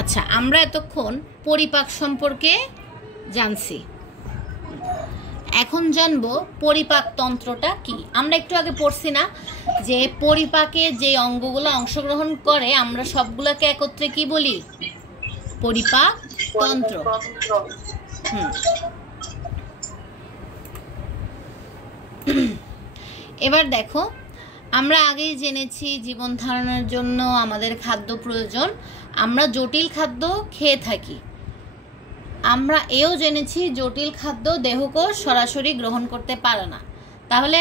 আচ্ছা, আমরা এতক্ষণ পরিপাক সম্পর্কে জানছি, এখন জানবো পরিপাক তন্ত্রটা কি। আমরা একটু আগে পড়ছি না যে পরিপাকে যে অঙ্গগুলো অংশগ্রহণ করে আমরা সবগুলোকে একত্রে কি বলি? পরিপাক তন্ত্র। এবার দেখো, আমরা আগেই জেনেছি জীবন ধারণের জন্য আমাদের খাদ্য প্রয়োজন, আমরা জটিল খাদ্য খেয়ে থাকি। আমরা এও জেনেছি জটিল খাদ্য দেহকোষ সরাসরি গ্রহণ করতে পারে না। তাহলে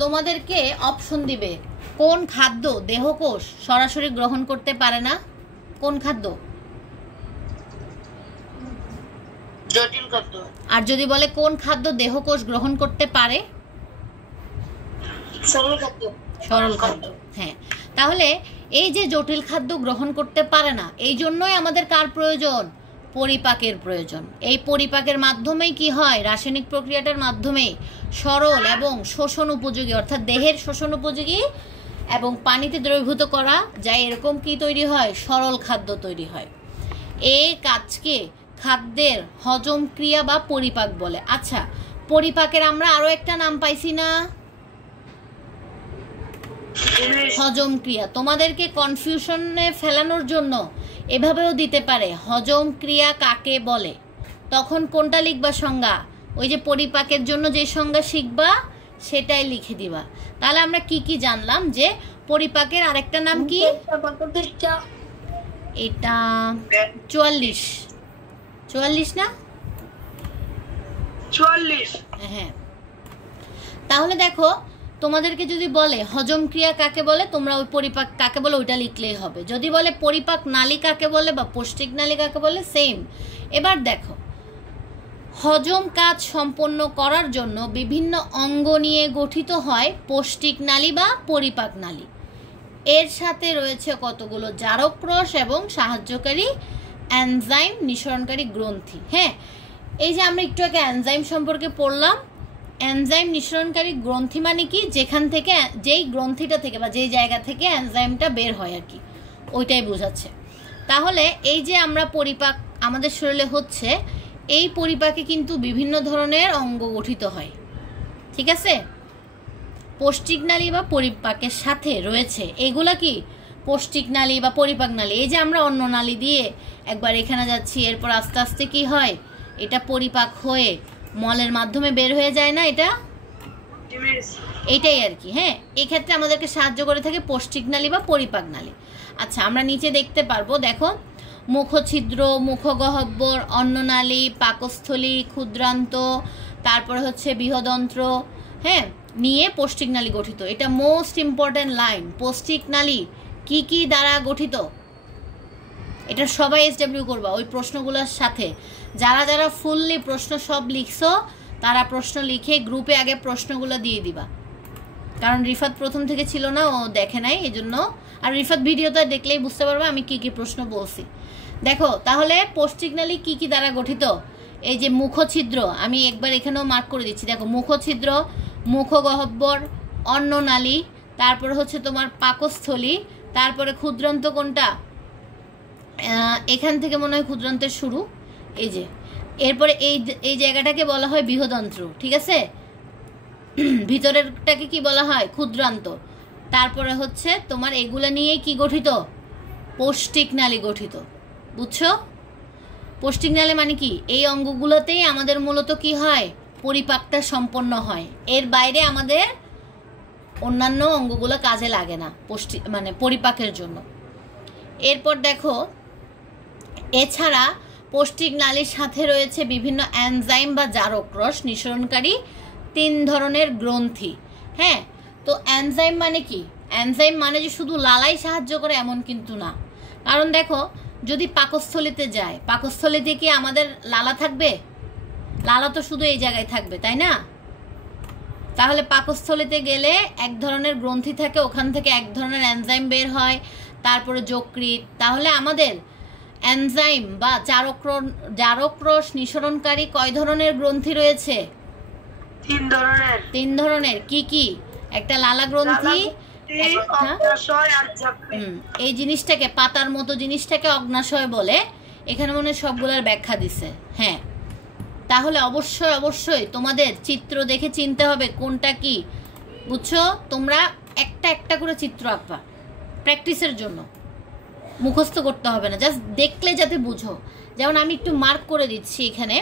তোমাদেরকে অপশন দিবে কোন খাদ্য দেহকোষ সরাসরি গ্রহণ করতে পারে না। কোন খাদ্য? জটিল খাদ্য। আর যদি বলে কোন খাদ্য দেহকোষ গ্রহণ করতে পারে? সরল খাদ্য। সরল খাদ্য, হ্যাঁ। তাহলে এই যে জটিল খাদ্য গ্রহণ করতে পারে না, এই জন্যই আমাদের কার প্রয়োজন? পরিপাকের প্রয়োজন। এই পরিপাকের মাধ্যমেই কি হয়? রাসায়নিক প্রক্রিয়াটার মাধ্যমেই সরল এবং শোষণ উপযোগী, অর্থাৎ দেহের শোষণ উপযোগী এবং পানিতে দ্রবীভূত করা যায় এরকম কি তৈরি হয়? সরল খাদ্য তৈরি হয়। এই কাজকে খাদ্যের হজম ক্রিয়া বা পরিপাক বলে। আচ্ছা, পরিপাকের আমরা আরো একটা নাম পাইছি না? হজম ক্রিয়া। তোমাদেরকে কনফিউশনে ফেলানোর জন্য এভাবেও দিতে পারে, হজম ক্রিয়া কাকে বলে। তখন কোনটা লিখবা সংজ্ঞা? ওই যে পরিপাকের জন্য যে সংজ্ঞা শিখবা সেটাই লিখে দিবা। তাহলে আমরা কি কি জানলাম? যে পরিপাকের আরেকটা নাম কি? এটা 44 না? 44। হ্যাঁ। তাহলে দেখো, তোমাদেরকে যদি বলে হজম ক্রিয়া কাকে বলে, তোমরা ওই পরিপাক কাকে বলে ওইটা লিখলেই হবে। যদি বলে পরিপাক নালী কাকে বলে বা পৌষ্টিক নালী কাকে বলে, সেম। এবার দেখো, হজম কাজ সম্পন্ন করার জন্য বিভিন্ন অঙ্গ নিয়ে গঠিত হয় পৌষ্টিক নালী বা পরিপাক নালী। এর সাথে রয়েছে কতগুলো জারক রস এবং সাহায্যকারী এনজাইম নিঃসরণকারী গ্রন্থি। হ্যাঁ, এই যে আমরা একটু আগে এনজাইম সম্পর্কে পড়লাম, এনজাইম নিঃসরণকারী গ্রন্থি মানে কি? যেখান থেকে, যেই গ্রন্থিটা থেকে বা যেই জায়গা থেকে এনজাইমটা বের হয় আর কি, ওইটাই বোঝাচ্ছে। তাহলে এই যে আমরা পরিপাক আমাদের শরীরে হচ্ছে, এই পরিপাকে কিন্তু বিভিন্ন ধরনের অঙ্গ গঠিত হয়, ঠিক আছে? পৌষ্টিক নালী বা পরিপাকের সাথে রয়েছে এগুলা কি? পৌষ্টিক নালী বা পরিপাক নালী। এই যে আমরা অন্ন নালী দিয়ে একবার এখানে যাচ্ছি, এরপর আস্তে আস্তে কি হয়? এটা পরিপাক হয়ে মলের মাধ্যমে বের হয়ে যায় না? এটাই আর কি। হ্যাঁ, এই ক্ষেত্রে আমাদেরকে সাহায্য করে থাকে পৌষ্টিক নালী বা পরিপাক নালী। আচ্ছা, আমরা নিচে দেখতে পারবো, দেখো, মুখছিদ্র, মুখগহ্বর, অন্ননালী, পাকস্থলী, ক্ষুদ্রান্ত, তারপরে হচ্ছে বৃহদন্ত্র, হ্যাঁ, নিয়ে পৌষ্টিক নালী গঠিত। এটা মোস্ট ইম্পর্টেন্ট লাইন। পৌষ্টিক নালী কি কি দ্বারা গঠিত? এটা সবাই SW করবা ওই প্রশ্নগুলোর সাথে। যারা যারা ফুললি প্রশ্ন সব লিখছো তারা প্রশ্ন লিখে গ্রুপে আগে প্রশ্নগুলো দিয়ে দিবা, কারণ রিফাত প্রথম থেকে ছিল না, ও দেখে নাই এই জন্য। আর রিফাত ভিডিওটা দেখলেই বুঝতে পারবে আমি কি কি প্রশ্ন বলছি। দেখো, তাহলে পৌষ্টিক নালী কি কি দ্বারা গঠিত? এই যে মুখছিদ্র, আমি একবার এখানেও মার্ক করে দিচ্ছি, দেখো, মুখছিদ্র, মুখগহ্বর, অন্ননালী, তারপরে হচ্ছে তোমার পাকস্থলী, তারপরে ক্ষুদ্রান্ত কোনটা? এখান থেকে মনে হয় ক্ষুদ্রান্তের শুরু, এই যে। এরপরে এই জায়গাটাকে বলা হয় বৃহদন্ত্র, ঠিক আছে? ভিতরেরটাকে কি বলা হয়? ক্ষুদ্রান্ত। তারপরে হচ্ছে তোমার এগুলা নিয়েই কি গঠিত? পৌষ্টিক নালী গঠিত। বুঝছো? পৌষ্টিক নালী মানে কি? এই অঙ্গগুলোতেই আমাদের মূলত কি হয়? পরিপাকটা সম্পন্ন হয়। এর বাইরে আমাদের অন্যান্য অঙ্গগুলো কাজে লাগে না মানে পরিপাকের জন্য। এরপর দেখো, এছাড়া পৌষ্টিক নালীর সাথে রয়েছে বিভিন্ন এনজাইম বা জারক রস নিঃসরণকারী 3 ধরনের গ্রন্থি। হ্যাঁ, তো এনজাইম মানে কি? এনজাইম মানে যে শুধু লালাই সাহায্য করে এমন কিন্তু না। কারণ দেখো, যদি পাকস্থলীতে যায়, পাকস্থলীতে কি আমাদের লালা থাকবে? লালা তো শুধু এই জায়গায় থাকবে, তাই না? তাহলে পাকস্থলীতে গেলে এক ধরনের গ্রন্থি থাকে, ওখান থেকে এক ধরনের এনজাইম বের হয়, তারপরে যকৃৎ। তাহলে আমাদের এনজাইম বা জারক রস নিঃসরণকারী কয় ধরনের গ্রন্থি রয়েছে? 3 ধরনের। 3 ধরনের। কি কি? একটা লালা গ্রন্থি, এই জিনিসটাকে পাতার মতো জিনিসটাকে অগ্নাশয় বলে। এখানে মনে হয় সবগুলোর ব্যাখ্যা দিছে। হ্যাঁ, তাহলে অবশ্যই অবশ্যই তোমাদের চিত্র দেখে চিনতে হবে কোনটা কি, বুঝছো? তোমরা একটা একটা করে চিত্র আঁকবা প্র্যাকটিসের জন্য, মুখস্থ করতে হবে না, জাস্ট দেখলে যাতে বুঝো। যেমন আমি একটু মার্ক করে দিচ্ছি এখানে।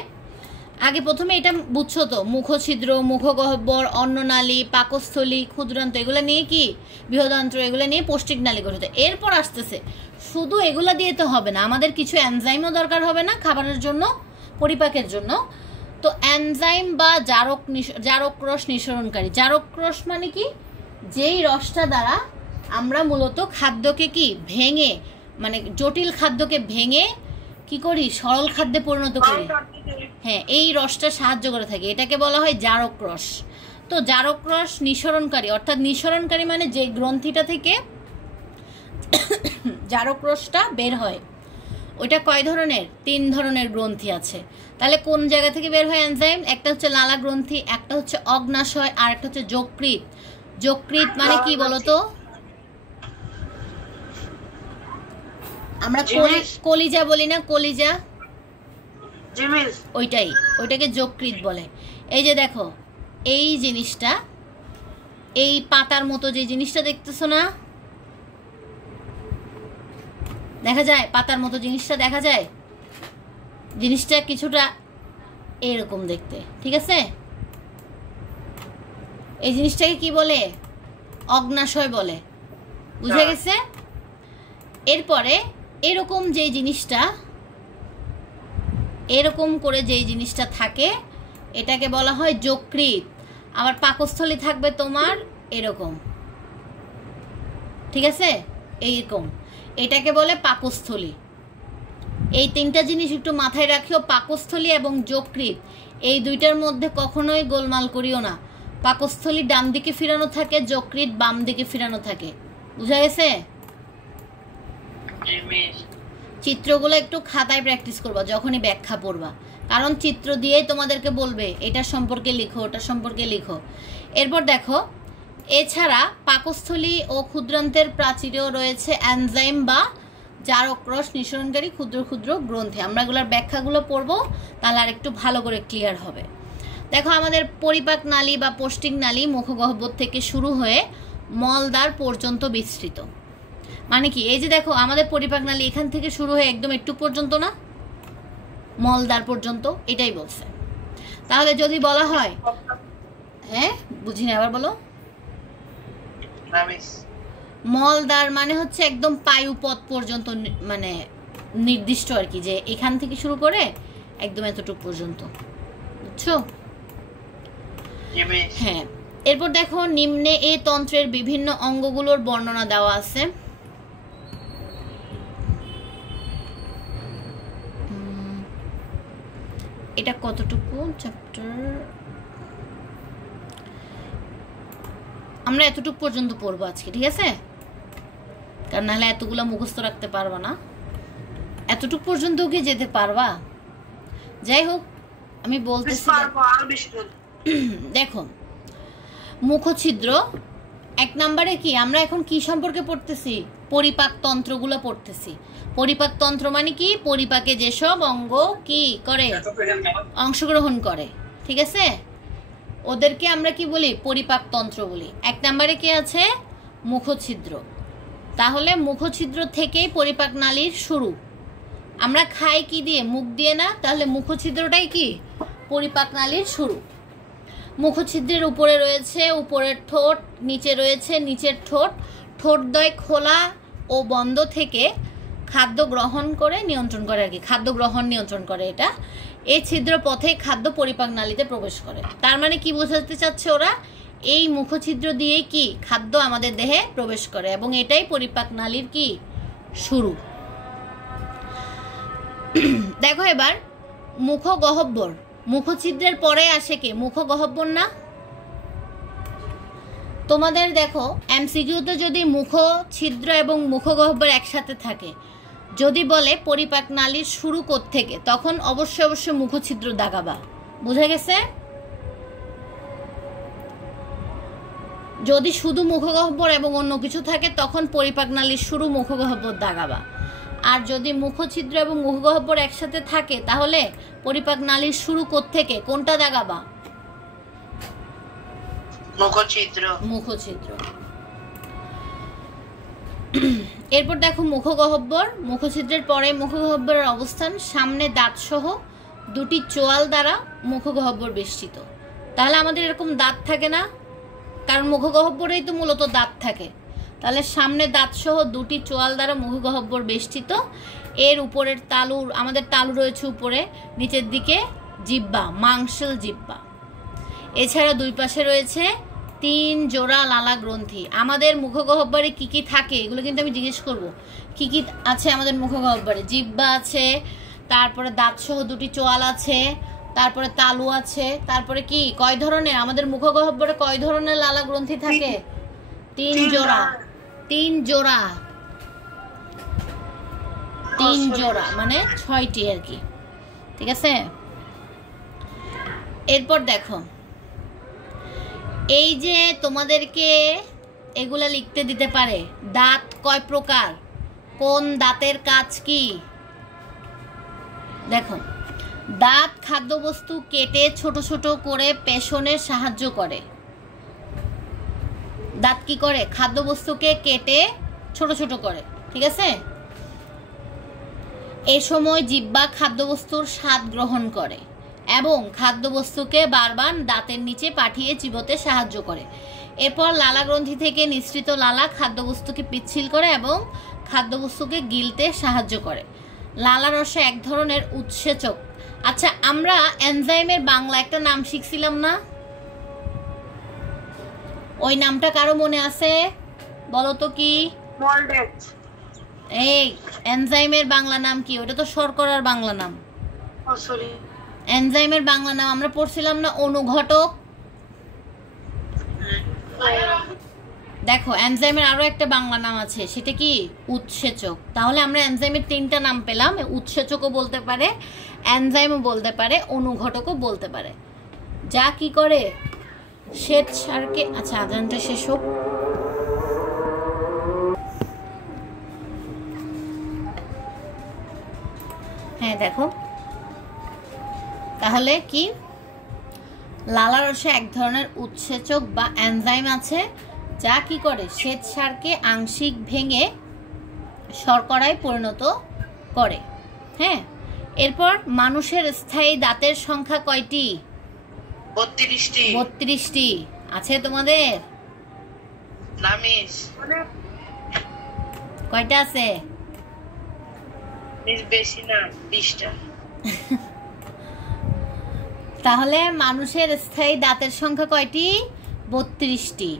আগে প্রথমে এটা বুঝছো তো, মুখছিদ্র, মুখগহ্বর, অন্ননালী, পাকস্থলী, ক্ষুদ্রান্ত, এগুলো নিয়ে কি বৃহদান্ত্র, এগুলো নিয়ে পৌষ্টিক নালী গঠিত। এরপর আসতেছে শুধু এগুলা দিয়ে তো হবে না, আমাদের কিছু এনজাইমও দরকার হবে না খাবারের জন্য, পরিপাকের জন্য। তো এনজাইম বা জারক রস নিঃসরণকারী। জারক রস মানে কি? যেই রসটা দ্বারা আমরা মূলত খাদ্যকে কি ভেঙে, মানে জটিল খাদ্যকে ভেঙে কি করি, সরল খাদ্যে পরিণত করি। হ্যাঁ, এই রসটা সাহায্য করে থাকে, এটাকে বলা হয় জারক রস। তো জারক রস নিঃসরণকারী, অর্থাৎ নিঃসরণকারী মানে যে গ্রন্থিটা থেকে জারক রসটা বের হয়, ওইটা কয় ধরনের? 3 ধরনের গ্রন্থি আছে। তাহলে কোন জায়গা থেকে বের হয় এনজাইম? একটা হচ্ছে লালা গ্রন্থি, একটা হচ্ছে অগ্নাশয়, আর একটা হচ্ছে যকৃৎ। যকৃৎ মানে কি বলতো? আমরা কলিজা বলি না, কলিজা, ওইটাই, ওইটাকে যকৃৎ বলে। এই যে দেখো এই জিনিসটা, এই পাতার মতো যে জিনিসটা দেখতেছো না, দেখা যায় পাতার মতো জিনিসটা দেখা যায়, জিনিসটা কিছুটা এরকম দেখতে, ঠিক আছে? এই জিনিসটাকে কি বলে? অগ্নাশয় বলে, বুঝে গেছে? এরপরে এরকম যেই জিনিসটা, এরকম করে যেই জিনিসটা থাকে এটাকে বলা হয় যকৃৎ। আবার পাকস্থলী থাকবে তোমার এরকম, ঠিক আছে? এইরকম, এটাকে বলে পাকস্থলী। এই 3টা জিনিস একটু মাথায় রাখিও, পাকস্থলী এবং যকৃৎ, এই দুইটার মধ্যে কখনোই গোলমাল করিও না। পাকস্থলী ডান দিকে ফিরানো থাকে, যকৃৎ বাম দিকে ফিরানো থাকে, বুঝা গেছে? চিত্রগুলো একটু খাতায় প্র্যাকটিস করবা যখনই ব্যাখ্যা পড়বা, কারণ চিত্র দিয়েই তোমাদেরকে বলবে এটা সম্পর্কে লিখো, ওটা সম্পর্কে লিখো। এরপর দেখো, এছাড়া পাকস্থলী ও ক্ষুদ্রান্তের প্রাচীরেও রয়েছে এনজাইম বা জারক রস নিঃসরণকারী ক্ষুদ্র ক্ষুদ্র গ্রন্থি। আমরা এগুলোর ব্যাখ্যাগুলো পড়বো, তাহলে আর একটু ভালো করে ক্লিয়ার হবে। দেখো, আমাদের পরিপাক নালী বা পৌষ্টিক নালী মুখগহ্বর থেকে শুরু হয়ে মলদ্বার পর্যন্ত বিস্তৃত। মানে কি? এই যে দেখো আমাদের পরিপাক নালী এখান থেকে শুরু হয়ে একদম একটু পর্যন্ত না, মলদ্বার পর্যন্ত, এটাই বলছে। তাহলে যদি বলা হয়, হ্যাঁ বুঝি না, আবার বলো। মলদ্বার মানে হচ্ছে একদম পায়ুপথ পর্যন্ত, মানে নির্দিষ্ট আর কি, যে এখান থেকে শুরু করে একদম এতটুকু পর্যন্ত, বুঝছো? হ্যাঁ, এরপর দেখো নিম্নে এই তন্ত্রের বিভিন্ন অঙ্গগুলোর বর্ণনা দেওয়া আছে। এটা কতটুকু চ্যাপ্টার? আমরা এতটুকু পর্যন্ত পড়বো আজকে, ঠিক আছে? কারণ নাহলে এতগুলো মুখস্থ রাখতে পারবা না, এতটুকু পর্যন্ত কি যেতে পারবা? যাই হোক, আমি বলতেছি দেখো, মুখছিদ্র 1 নম্বরে কি আমরা এখন কি সম্পর্কে পড়তেছি? পরিপাক তন্ত্রগুলো পড়তেছি। পরিপাক তন্ত্র মানে কি? পরিপাকে যেসব অঙ্গ কি করে, অংশগ্রহণ করে, ঠিক আছে? ওদেরকে আমরা কি বলি? পরিপাক তন্ত্র বলি। 1 নম্বরে কি আছে? মুখছিদ্র। তাহলে মুখছিদ্র থেকেই পরিপাক নালীর শুরু। আমরা খাই কি দিয়ে? মুখ দিয়ে না? তাহলে মুখছিদ্রটাই কি? পরিপাক নালীর শুরু। মুখছিদ্রের উপরে রয়েছে উপরের ঠোঁট, নিচে রয়েছে নিচের ঠোঁট। ঠোঁটদ্বয় খোলা ও বন্ধ থেকে খাদ্য গ্রহণ করে নিয়ন্ত্রণ করে আর কি, খাদ্য গ্রহণ নিয়ন্ত্রণ করে এটা। এই ছিদ্র পথে খাদ্য পরিপাক নালীতে প্রবেশ করে। তার মানে কি বোঝাতে চাচ্ছে ওরা? এই মুখছিদ্র দিয়ে কি খাদ্য আমাদের দেহে প্রবেশ করে, এবং এটাই পরিপাক নালীর কি শুরু। দেখো এবার মুখগহ্বর, মুখছিদ্রের পরে আসে কে? মুখগহ্বর না? তোমাদের দেখো এমসিকিউতে যদি মুখছিদ্র এবং মুখগহ্বর একসাথে থাকে, যদি বলে পরিপাক নালীর শুরু কোত্থেকে, তখন অবশ্যই অবশ্যই মুখছিদ্র দাগাবা। বুঝা গেছে? যদি শুধু মুখগহ্বর এবং অন্য কিছু থাকে তখন পরিপাক নালীর শুরু মুখগহ্বর দাগাবা। আর যদি মুখছিদ্র এবং মুখগহ্বর একসাথে থাকে তাহলে পরিপাক নালীর শুরু কোত্থেকে, কোনটা দাগাবা? মুখছিদ্র। মুখছিদ্র। এরপর দেখো মুখগহ্বর, মুখছিদ্রের পরে মুখগহ্বরের অবস্থান সামনে দাঁত সহ দুটি চোয়াল দ্বারা মুখগহ্বর বেষ্টিত। তাহলে আমাদের এরকম দাঁত থাকে না, কারণ মুখগহ্বরেই তো মূলত দাঁত থাকে। তাহলে সামনে দাঁত সহ দুটি চোয়াল দ্বারা মুখগহ্বর বেষ্টিত। এর উপরের তালু, আমাদের তালু রয়েছে উপরে, নিচের দিকে জিহ্বা, মাংসল জিহ্বা। এছাড়া দুই পাশে রয়েছে 3 জোড়া লালা গ্রন্থি। আমাদের মুখগহ্বরে কি কি থাকে এগুলো কিন্তু আমি জিজ্ঞেস করব। কি কি আছে আমাদের মুখগহ্বরে? জিহ্বা আছে, তারপরে দাঁত সহ দুটি চোয়াল আছে, তারপরে তালু আছে, তারপরে কি কয় ধরনের আমাদের মুখগহ্বরে কয় ধরনের লালা গ্রন্থি থাকে? 3 জোড়া। 3 জোড়া, 3 জোড়া মানে 6টি আর কি। ঠিক আছে। এরপর দেখো, এই যে তোমাদেরকে এগুলা লিখতে দিতে পারে, দাঁত কয় প্রকার, কোন দাঁতের কাজ কি। দেখো, দাঁত খাদ্যবস্তু কেটে ছোট ছোট করে পেষণে সাহায্য করে। দাঁত কি করে? খাদ্যবস্তুকে কেটে ছোট ছোট করে। ঠিক আছে। এই সময় জিহ্বা খাদ্যবস্তুর স্বাদ গ্রহণ করে এবং খাদ্যবস্তুকে বারবার দাঁতের নিচে পাঠিয়ে চিবোতে সাহায্য করে। এরপর লালা গ্রন্থি থেকে নিঃসৃত লালা খাদ্যবস্তুকে পিচ্ছিল করে এবং খাদ্যবস্তুকে গিলতে সাহায্য করে। লালা রস এক ধরনের উৎসেচক। আচ্ছা, আমরা এনজাইমের বাংলা একটা নাম শিখছিলাম না? ওই নামটা কারো মনে আছে? বলো তো কি? এই এনজাইমের বাংলা নাম কি? ওটা তো শর্করার বাংলা নাম। এনজাইমের বাংলা নাম আমরা পড়ছিলাম না? অনুঘটক। দেখো, এনজাইমের আরো একটা বাংলা নাম আছে, সেটা কি? উৎসেচক। তাহলে আমরা এনজাইমের 3টা নাম পেলাম। উৎসেচকও বলতে পারে, এনজাইমও বলতে পারে, অনুঘটকও বলতে পারে। যা কি করে? শ্বেত সারকে, আচ্ছা আজানটা শেষ হোক। হ্যাঁ দেখো, তাহলে কি লালা রসে এক ধরনের উৎসেচক বা এনজাইম আছে যা কি করে? শ্বেত সারকে আংশিক ভেঙে শর্করায় পরিণত করে। হ্যাঁ। এরপর মানুষের স্থায়ী দাঁতের সংখ্যা কয়টি? 32টি। 32টি আছে তোমাদের? নামিস কয়টা আছে? বেশি না, 20টা। তাহলে মানুষের স্থায়ী দাঁতের সংখ্যা কয়টি? 32টি।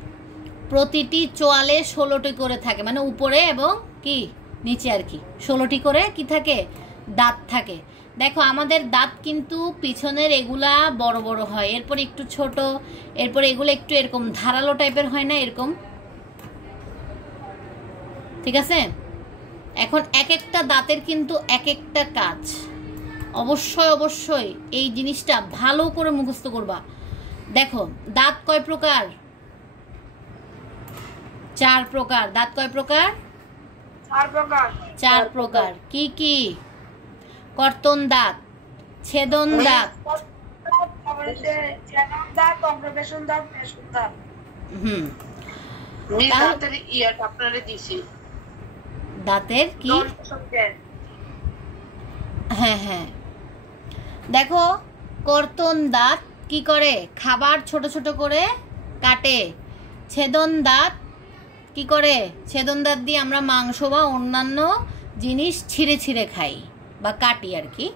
প্রতিটি চোয়ালে 16টি করে থাকে, মানে উপরে এবং কি নিচে আর কি 16টি করে কি থাকে? দাঁত থাকে। দেখো, আমাদের দাঁত কিন্তু পিছনের এগুলা বড় বড় হয়, এরপর একটু ছোট, এরপর এগুলো একটু এরকম ধারালো টাইপের হয় না, এরকম। ঠিক আছে। এখন এক একটা দাঁতের কিন্তু এক একটা কাজ। অবশ্যই অবশ্যই এই জিনিসটা ভালো করে মুখস্থ করবা। দেখো, দাঁত কয় প্রকার? 4 প্রকার। দাঁত কয় প্রকার? 4 প্রকার। কি কি? কর্তন দাঁত, ছেদন দাঁত, দাঁতের কি? হ্যাঁ হ্যাঁ। দেখো, কর্তন দাঁত কি করে? খাবার ছোট ছোট করে কাটে। ছেদন দাঁত কি করে? ছেদন দাঁত দিয়ে আমরা মাংস বা অন্যান্য জিনিস ছিঁড়ে ছিঁড়ে খাই বা কাটি আর কি।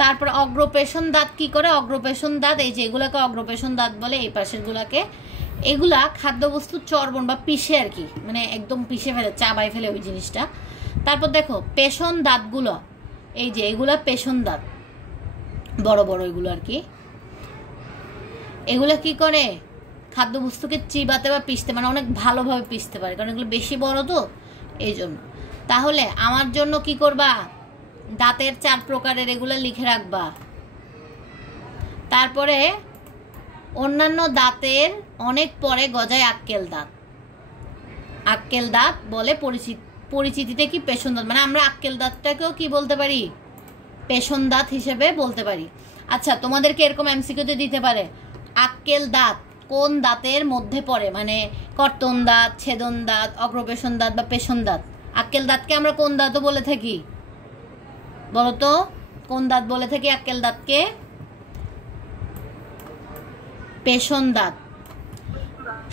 তারপর অগ্রপেশন দাঁত কি করে? অগ্রপেশন দাঁত, এই যে এগুলাকে অগ্রপেশন দাঁত বলে, এই পাশের গুলাকে। এগুলা খাদ্যবস্তু চর্বণ বা পিষে আর কি, মানে একদম পিষে ফেলে, চাবাই ফেলে ওই জিনিসটা। তারপর দেখো, পেশন দাঁতগুলো, এই যে এগুলা পেশন দাঁত, বড় বড় এগুলো আর কি। এগুলা কি করে? খাদ্যবস্তুকে চিবাতে বা পিষতে, মানে অনেক ভালোভাবে পিষতে পারে, কারণ এগুলো বেশি বড় তো এই জন্য। তাহলে আমার জন্য কি করবা? দাঁতের 4 প্রকারের এগুলো লিখে রাখবা। তারপরে অন্যান্য দাঁতের অনেক পরে গজায় আক্কেল দাঁত। আক্কেল দাঁত বলে পরিচিতিতে কি পেশন দাঁত, মানে আমরা আক্কেল দাঁতটাকেও কি বলতে পারি, পেশন দাঁত হিসেবে বলতে পারি। আচ্ছা, তোমাদেরকে এরকম এমসিকিউতে দিতে পারে আক্কেল দাঁত কোন দাঁতের মধ্যে পড়ে, মানে কর্তন দাঁত, ছেদন দাঁত, অগ্রপেশন দাঁত বা পেশন দাঁত। আক্কেল দাঁতকে আমরা কোন দাঁতও বলে থাকি বলো তো, কোন দাঁত বলে থাকি আক্কেল দাঁতকে? পেশন দাঁত।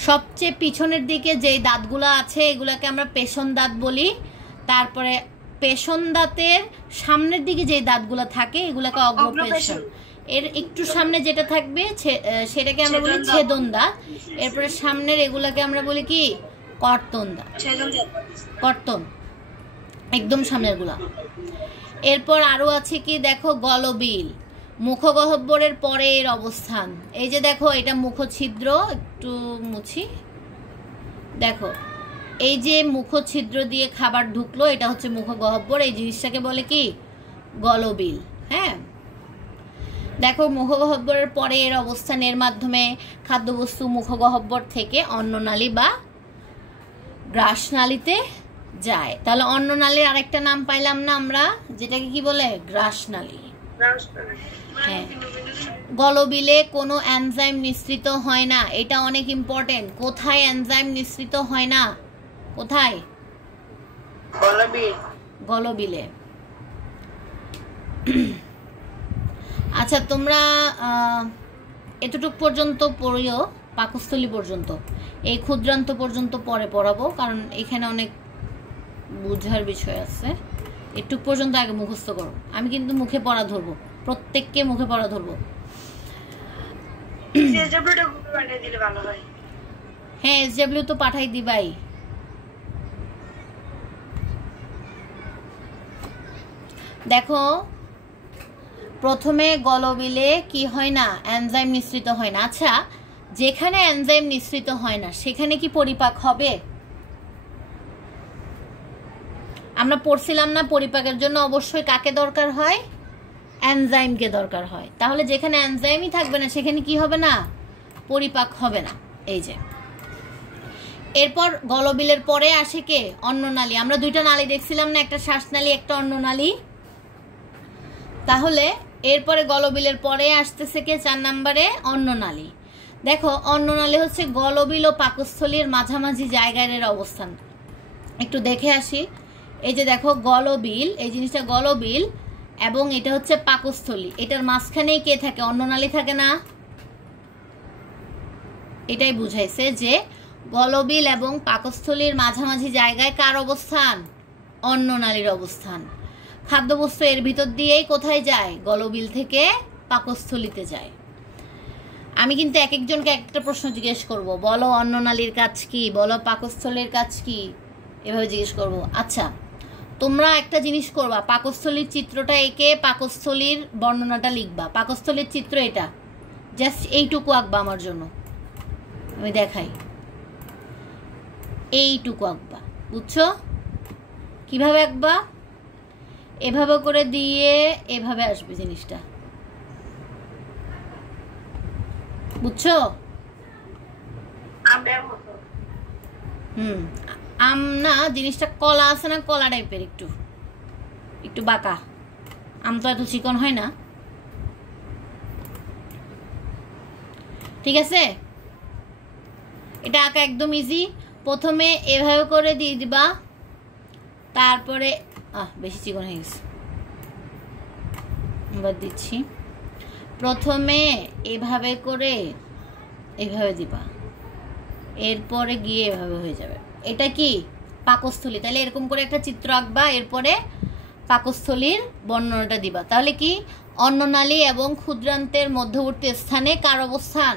সবচেয়ে পিছনের দিকে যেই দাঁতগুলো আছে এগুলাকে আমরা পেশন দাঁত বলি। তারপরে পেশন দাঁতের সামনের দিকে যে দাঁতগুলো থাকে এগুলাকে অগ্রপেশন। এর একটু সামনে যেটা থাকবে সেটাকে আমরা বলি ছেদন দাঁত। এরপরে সামনের এগুলাকে আমরা বলি কি, কর্তন দাঁত। কর্তন একদম সামনের গুলা। এরপর আরো আছে কি দেখো, গলবিল। মুখগহ্বরের পরে এর অবস্থান, এই যে দেখো এটা মুখছিদ্র, একটু মুছি, দেখো এই যে মুখছিদ্র দিয়ে খাবার ঢুকলো এটা হচ্ছে মুখগহ্বর, এই জিনিসটাকে বলে কি, গলবিল। হ্যাঁ, দেখো মুখগহ্বরের পরে এর অবস্থান, এর মাধ্যমে খাদ্যবস্তু মুখগহ্বর থেকে অন্ননালী বা গ্রাসনালীতে যায়। তাহলে অন্ননালীর আরেকটা নাম পাইলাম না আমরা, যেটাকে কি বলে, গ্রাসনালী। হ্যাঁ, গলবিলে কোনো এনজাইম নিঃসৃত হয় না, এটা অনেক ইম্পর্টেন্ট। কোথায় এনজাইম নিঃসৃত হয় না, কোথায়? গলবিলে। আচ্ছা, তোমরা এতটুক পর্যন্ত পড়িও, পাকস্থলী পর্যন্ত। এই ক্ষুদ্রান্ত পর্যন্ত পরে পড়াবো, কারণ এখানে অনেক বুঝার বিষয় আছে। একটু পর্যন্ত আগে মুখস্থ করো। আমি কিন্তু মুখে পড়া ধরবো, প্রত্যেককে মুখে পড়া ধরবো। হ্যাঁ, এসডব্লিউ তো পাঠাই দিবাই। দেখো প্রথমে গলবিলে কি হয় না, এনজাইম নিঃসৃত হয় না। আচ্ছা, যেখানে এনজাইম নিঃসৃত হয় না সেখানে কি পরিপাক হবে? আমরা পড়ছিলাম না, পরিপাকের জন্য অবশ্যই কাকে দরকার হয়, এনজাইমকে দরকার হয়। তাহলে যেখানে এনজাইমই থাকবে না সেখানে কি হবে না, পরিপাক হবে না। এই যে এরপর গলবিলের পরে আসে কে, অন্ননালী। আমরা দুইটা নালী দেখছিলাম না, একটা শ্বাসনালী একটা অন্ননালী। তাহলে এরপরে গলবিলের পরে আসতেছে কে, 4 নম্বরে অন্ননালী। দেখো অন্ননালী হচ্ছে গলবিল ও পাকস্থলীর মাঝামাঝি জায়গার এর অবস্থান। একটু দেখে আসি। এই যে দেখো গলবিল, এই জিনিসটা গলবিল, এবং এটা হচ্ছে পাকস্থলী। এটার মাঝখানেই কে থাকে, অন্ননালী থাকে না? এটাই বুঝাইছে যে গলবিল এবং পাকস্থলীর মাঝামাঝি জায়গায় কার অবস্থান, অন্ননালীর অবস্থান। খাদ্যবস্তু এর ভিতর দিয়েই কোথায় যায়, গলবিল থেকে পাকস্থলীতে যায়। আমি কিন্তু এক একজনকে একটা প্রশ্ন জিজ্ঞেস করব, বলো অন্ননালীর কাজ কি, বলো পাকস্থলীর কাজ কি, এভাবে জিজ্ঞেস করব। আচ্ছা, তোমরা একটা জিনিস করবা, পাকস্থলীর চিত্রটা এঁকে পাকস্থলীর বর্ণনাটা লিখবা। পাকস্থলীর চিত্র এটা, জাস্ট এইটুকু আঁকবা আমার জন্য, আমি দেখাই। এইটুকু আঁকবা, বুঝছো? কিভাবে আঁকবা, এভাবে করে দিয়ে এভাবে আসবে জিনিসটা, বুঝছো? আম না, জিনিসটা কলা আছে না, কলা টাইপের, একটু একটু বাঁকা। আম তো এত চিকন হয় না, ঠিক আছে? এটা আঁকা একদম ইজি। প্রথমে এভাবে করে দিয়ে দিবা, তারপরে বেশি চিকন হয়ে গেছে, এবার দিচ্ছি। প্রথমে এভাবে করে এভাবে দিবা, এরপরে গিয়ে এভাবে হয়ে যাবে। এটা কি, পাকস্থলী। তাহলে এরকম করে একটা চিত্র আঁকবা, এরপরে পাকস্থলীর বর্ণনাটা দিবা। তাহলে কি, অন্ননালী এবং ক্ষুদ্রান্তের মধ্যবর্তী স্থানে কার অবস্থান,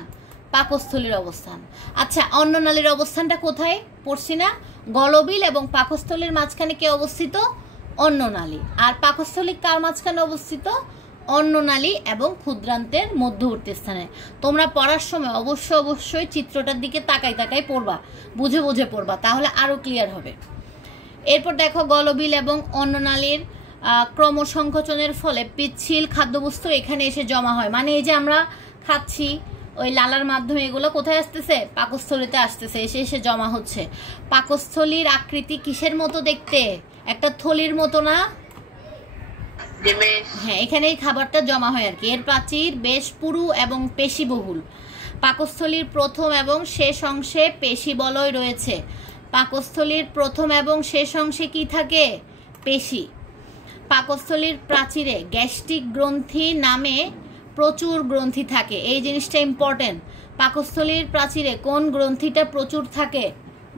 পাকস্থলীর অবস্থান। আচ্ছা, অন্ননালীর অবস্থানটা কোথায় পড়ছি না, গলবিল এবং পাকস্থলীর মাঝখানে কে অবস্থিত, অন্ননালী। আর পাকস্থলী কার মাঝখানে অবস্থিত, অন্ননালী এবং ক্ষুদ্রান্তের মধ্যবর্তী স্থানে। তোমরা পড়ার সময় অবশ্যই চিত্রটার দিকে তাকাই তাকাই পড়বা, বুঝে বুঝে পড়বা, তাহলে আরো ক্লিয়ার হবে। এরপর দেখো গলবিল এবং অন্ননালীর ক্রমসংকোচনের ফলে পিচ্ছিল খাদ্যবস্তু এখানে এসে জমা হয়। মানে এই যে আমরা খাচ্ছি, ওই লালার মাধ্যমে এগুলো কোথায় আসতেছে? পাকস্থলীতে আসতেছে, এসে এসে জমা হচ্ছে। পাকস্থলীর আকৃতি কিসের মতো দেখতে? একটা থলির মতো না? হ্যাঁ, এখানে এই খাবারটা জমা হয় আর কি। এর প্রাচীর বেশ পুরু এবং পেশিবহুল। পাকস্থলীর প্রথম এবং শেষ অংশে পেশি বলয় রয়েছে। পাকস্থলীর প্রথম এবং শেষ অংশে কি থাকে? পেশি। পাকস্থলীর প্রাচীরে গ্যাস্ট্রিক গ্রন্থি নামে প্রচুর গ্রন্থি থাকে। এই জিনিসটা ইম্পর্টেন্ট। পাকস্থলীর প্রাচীরে কোন গ্রন্থিটা প্রচুর থাকে?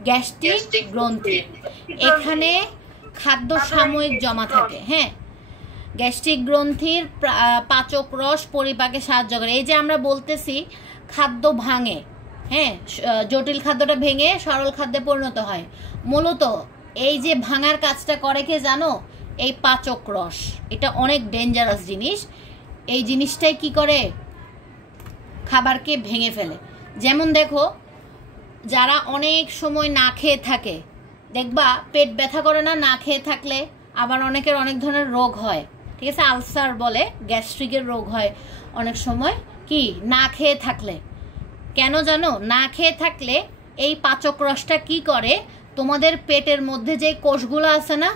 গ্যাস্ট্রিক গ্রন্থি। এখানে খাদ্য সাময়িক জমা থাকে। হ্যাঁ, গ্যাস্ট্রিক গ্রন্থির পাচক রস পরিপাকে সাহায্য করে। এই যে আমরা বলতেছি খাদ্য ভাঙে, হ্যাঁ, জটিল খাদ্যটা ভেঙে সরল খাদ্যে পরিণত হয়, মূলত এই যে ভাঙার কাজটা করে কে জানো? এই পাচক রস। এটা অনেক ডেঞ্জারাস জিনিস। এই জিনিসটাই কি করে? খাবারকে ভেঙে ফেলে। যেমন দেখো, যারা অনেক সময় না খেয়ে থাকে, দেখবা পেট ব্যথা করে না না খেয়ে থাকলে? আবার অনেকের অনেক ধরনের রোগ হয়, ঠিক আছে, আলসার বলে, গ্যাস্ট্রিকের রোগ হয় অনেক সময় কি না খেয়ে থাকলে। কেন জানো? না খেয়ে থাকলে এই পাচক রসটা কি করে, তোমাদের পেটের মধ্যে যে কোষগুলো আছে না,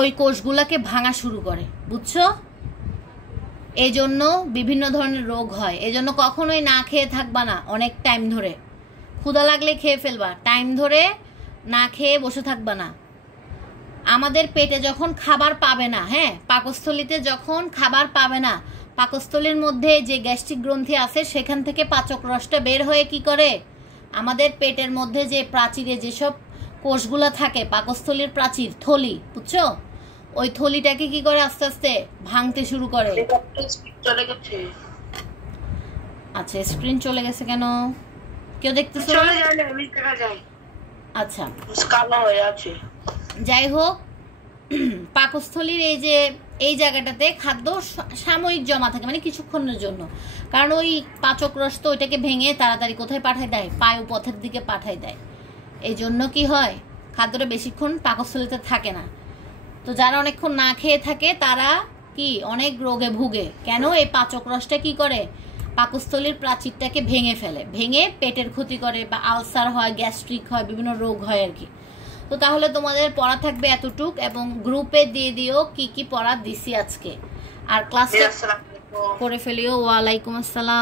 ওই কোষগুলোকে ভাঙা শুরু করে, বুঝছো? এই জন্য বিভিন্ন ধরনের রোগ হয়। এই জন্য কখনোই না খেয়ে থাকবা না অনেক টাইম ধরে। ক্ষুধা লাগলে খেয়ে ফেলবা, টাইম ধরে না খেয়ে বসে থাকবা না। আমাদের পেটে যখন খাবার পাবে না, হ্যাঁ, পাকস্থলীতে যখন খাবার পাবে না, পাকস্থলীর মধ্যে যে গ্যাস্ট্রিক গ্রন্থি আছে সেখান থেকে পাচক রসটা বের হয়ে কি করে, আমাদের পেটের মধ্যে যে প্রাচীরে যেসব কোষগুলো থাকে, পাকস্থলীর প্রাচীর থলি, বুঝছো, ওই থলিটাকে কি করে আস্তে আস্তে ভাঙতে শুরু করে। আচ্ছা, স্ক্রিন চলে গেছে কেন? কেউ দেখতেছো? আচ্ছা, যাই হোক, পাকস্থলীর এই যে এই জায়গাটাতে খাদ্য সাময়িক জমা থাকে, মানে কিছুক্ষণের জন্য। কারণ ওই পাচক রস তো ওইটাকে ভেঙে তাড়াতাড়ি কোথায় পাঠায় দেয়? পায়ুপথের দিকে পাঠায় দেয়। এই জন্য কি হয়, খাদ্যটা বেশিক্ষণ পাকস্থলীতে থাকে না। তো যারা অনেকক্ষণ না খেয়ে থাকে তারা কি অনেক রোগে ভুগে। কেন? এই পাচক রসটা কি করে, পাকস্থলীর প্রাচীরটাকে ভেঙে ফেলে, ভেঙে পেটের ক্ষতি করে, বা আলসার হয়, গ্যাস্ট্রিক হয়, বিভিন্ন রোগ হয় আর কি। তো তাহলে তোমাদের পড়া থাকবে এতটুক, এবং গ্রুপে দিয়ে দিও কি কি পড়া দিছি আজকে, আর ক্লাসটা করে ফেলিও। ওয়ালাইকুম আসসালাম।